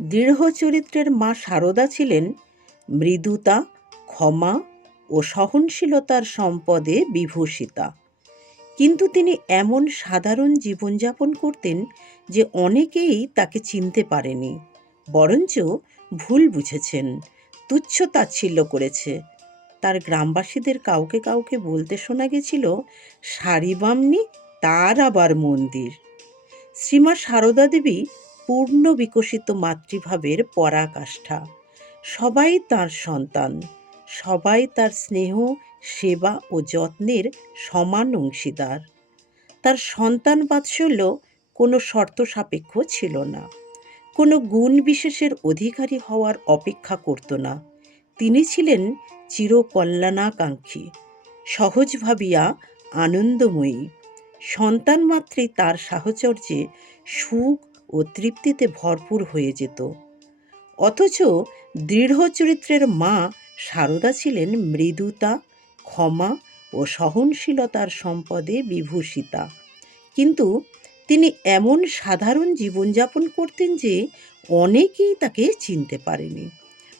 দৃঢ় চরিত্রের মা সারদা ছিলেন মৃদুতা, ক্ষমা ও সহনশীলতার সম্পদে বিভূষিতা। কিন্তু তিনি এমন সাধারণ জীবনযাপন করতেন যে অনেকেই তাকে চিনতে পারেনি, বরঞ্চ ভুল বুঝেছেন, তুচ্ছ তাচ্ছিল্য করেছে। তার গ্রামবাসীদের কাউকে কাউকে বলতে শোনা গেছিল শাড়ি বামনি তার আবার মন্দির। শ্রীমা সারদা দেবী পূর্ণ বিকশিত মাতৃভাবের পরাকাষ্ঠা। সবাই তার সন্তান, সবাই তার স্নেহ, সেবা ও যত্নের সমান অংশীদার। তার সন্তান বাৎসল্য কোনো শর্ত সাপেক্ষ ছিল না। কোনো গুণ বিশেষের অধিকারী হওয়ার অপেক্ষা করত না। তিনি ছিলেন চিরকল্যাণাকাঙ্ক্ষী, সহজ ভাবিয়া আনন্দময়ী। সন্তান মাত্রেই তার সাহচর্যে সুখ ও তৃপ্তিতে ভরপুর হয়ে যেত। অথচ দৃঢ় চরিত্রের মা সারদা ছিলেন মৃদুতা, ক্ষমা ও সহনশীলতার সম্পদে বিভূষিতা। কিন্তু তিনি এমন সাধারণ জীবনযাপন করতেন যে অনেকেই তাকে চিনতে পারেনি।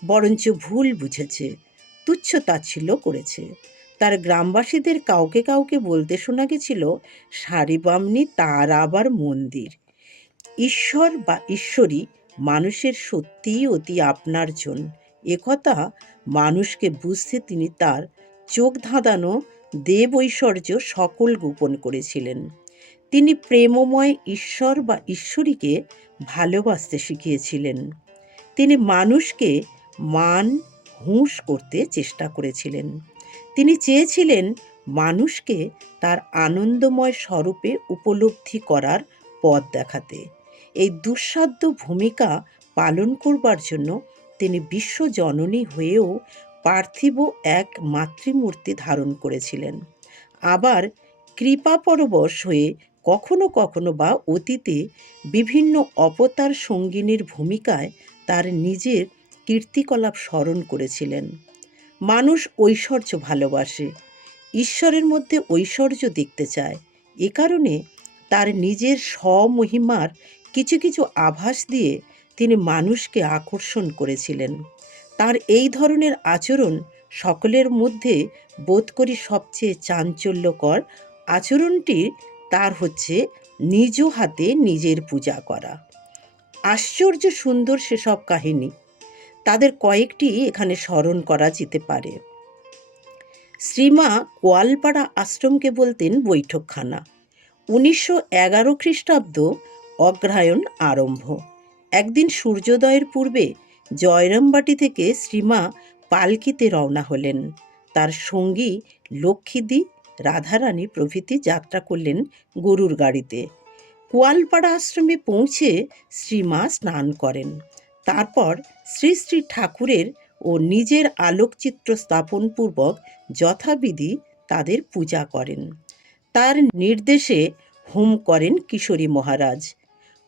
বরঞ্চ ভুল বুঝেছে তুচ্ছ তাচ্ছিল্য করেছে। তার গ্রামবাসীদের কাউকে কাউকে বলতে শোনা গেছিল শাড়ি বামনি তার আবার মন্দির। ঈশ্বর বা ঈশ্বরী মানুষের সত্যিই অতি আপনার জন একথা মানুষকে বুঝতে তিনি তার চোখ ধাঁধানো দেব ঐশ্বর্য সকল গোপন করেছিলেন। তিনি প্রেমময় ঈশ্বর বা ঈশ্বরীকে ভালোবাসতে শিখিয়েছিলেন। তিনি মানুষকে মান, হুঁশ করতে চেষ্টা করেছিলেন। তিনি চেয়েছিলেন মানুষকে তার আনন্দময় স্বরূপে উপলব্ধি করার পথ দেখাতে। এই দুঃসাধ্য ভূমিকা পালন করবার জন্য তিনি বিশ্বজননী হয়েও পার্থিব এক মাতৃমূর্তি ধারণ করেছিলেন। আবার কৃপাপরবশ হয়ে কখনো কখনো বা অতীতে বিভিন্ন অবতার সঙ্গিনীর ভূমিকায় তার নিজের কীর্তিকলাপ স্মরণ করেছিলেন। মানুষ ঐশ্বর্য ভালোবাসে, ঈশ্বরের মধ্যে ঐশ্বর্য দেখতে চায়। এ কারণে তার নিজের স্বমহিমার কিছু কিছু আভাস দিয়ে তিনি মানুষকে আকর্ষণ করেছিলেন। তার এই ধরনের আচরণ সকলের মধ্যে বোধ করি সবচেয়ে চাঞ্চল্যকর আচরণটি তার হচ্ছে নিজ হাতে নিজের পূজা করা। আশ্চর্য সুন্দর সেসব কাহিনী। তাদের কয়েকটি এখানে স্মরণ করা যেতে পারে। শ্রীমা কোয়ালপাড়া আশ্রমকে বলতেন বৈঠকখানা। উনিশশো এগারো খ্রিস্টাব্দ অগ্রহায়ণ আরম্ভ। একদিন সূর্যোদয়ের পূর্বে জয়রামবাটি থেকে শ্রীমা পালকিতে রওনা হলেন। তার সঙ্গী লক্ষ্মীদি রাধারানী প্রভৃতি যাত্রা করলেন গরুর গাড়িতে। কোয়ালপাড়া আশ্রমে পৌঁছে শ্রীমা স্নান করেন। তারপর শ্রী শ্রী ঠাকুরের ও নিজের আলোকচিত্র স্থাপনপূর্বক যথাবিধি তাদের পূজা করেন। তার নির্দেশে হোম করেন কিশোরী মহারাজ।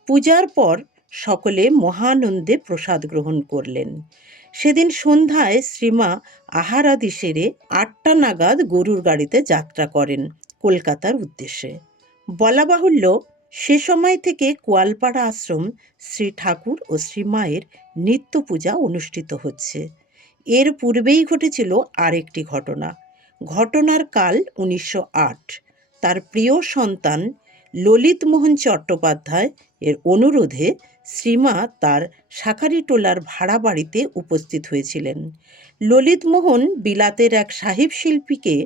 পূজার পর সকলে মহানন্দে প্রসাদ গ্রহণ করলেন। সেদিন সন্ধ্যায় শ্রীমা আহারাদি সেরে আটটা নাগাদ গরুর গাড়িতে যাত্রা করেন কলকাতার উদ্দেশ্যে। বলা বাহুল্য, সে সময় থেকে কোয়ালপাড়া আশ্রম শ্রী ঠাকুর ও শ্রীমায়ের নিত্য পূজা অনুষ্ঠিত হচ্ছে। এর পূর্বেই ঘটেছিল আরেকটি ঘটনা। ঘটনার কাল উনিশশো আট। তার প্রিয় সন্তান ললিতমোহন চট্টোপাধ্যায় এর অনুরোধে শ্রীমা তার শাখারিটোলার ভাড়া বাড়িতে উপস্থিত হয়েছিলেন। ললিতমোহন বিলাতের এক সাহেব শিল্পীকে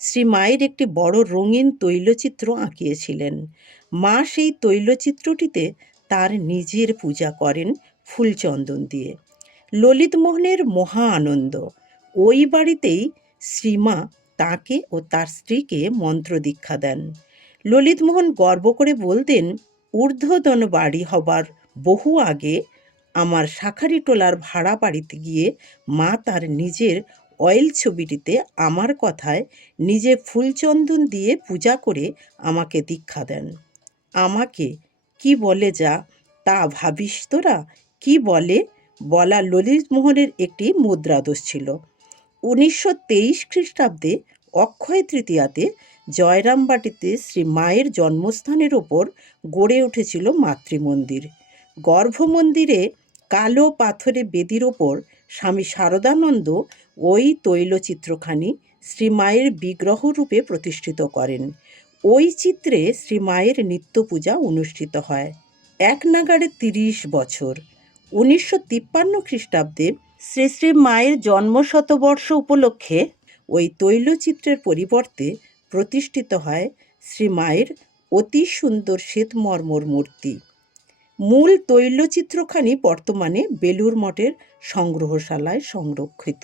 শ্রীমায়ের একটি বড় রঙিন তৈলচিত্র আঁকিয়েছিলেন। মা সেই তৈলচিত্রটিতে তার নিজের পূজা করেন ফুলচন্দন দিয়ে। ললিতমোহনের মহা আনন্দ। ওই বাড়িতেই শ্রীমা তাকে ও তার স্ত্রীকে মন্ত্র দীক্ষা দেন। ললিতমোহন গর্ব করে বলতেন, ঊর্ধ্বতন বাড়ি হবার বহু আগে আমার শাখারিটোলার ভাড়া বাড়িতে গিয়ে মা তার নিজের অয়েল ছবিটিতে আমার কথায় নিজে ফুলচন্দন দিয়ে পূজা করে আমাকে দীক্ষা দেন। আমাকে কি বলে যা তা ভাবিস তোরা? কি বলে? বলা ললিতমোহনের একটি মুদ্রাদোষ ছিল। উনিশশো তেইশ খ্রিস্টাব্দে অক্ষয় তৃতীয়াতে জয়রামবাটিতে শ্রী মায়ের জন্মস্থানের ওপর গড়ে উঠেছিল মাতৃমন্দির। গর্ভমন্দিরে কালো পাথরে বেদির ওপর স্বামী শারদানন্দ ওই তৈলচিত্রখানি শ্রীমায়ের বিগ্রহ রূপে প্রতিষ্ঠিত করেন। ওই চিত্রে শ্রীমায়ের নিত্য পূজা অনুষ্ঠিত হয়। এক নাগাড়ে তিরিশ বছর। উনিশশো তিপ্পান্ন খ্রিস্টাব্দে শ্রী শ্রী মায়ের জন্মশতবর্ষ উপলক্ষে ওই তৈলচিত্রের পরিবর্তে প্রতিষ্ঠিত হয় শ্রী মায়ের অতি সুন্দর শ্বেতমর্মর মূর্তি। মূল তৈলচিত্রখানি বর্তমানে বেলুর মঠের সংগ্রহশালায় সংরক্ষিত।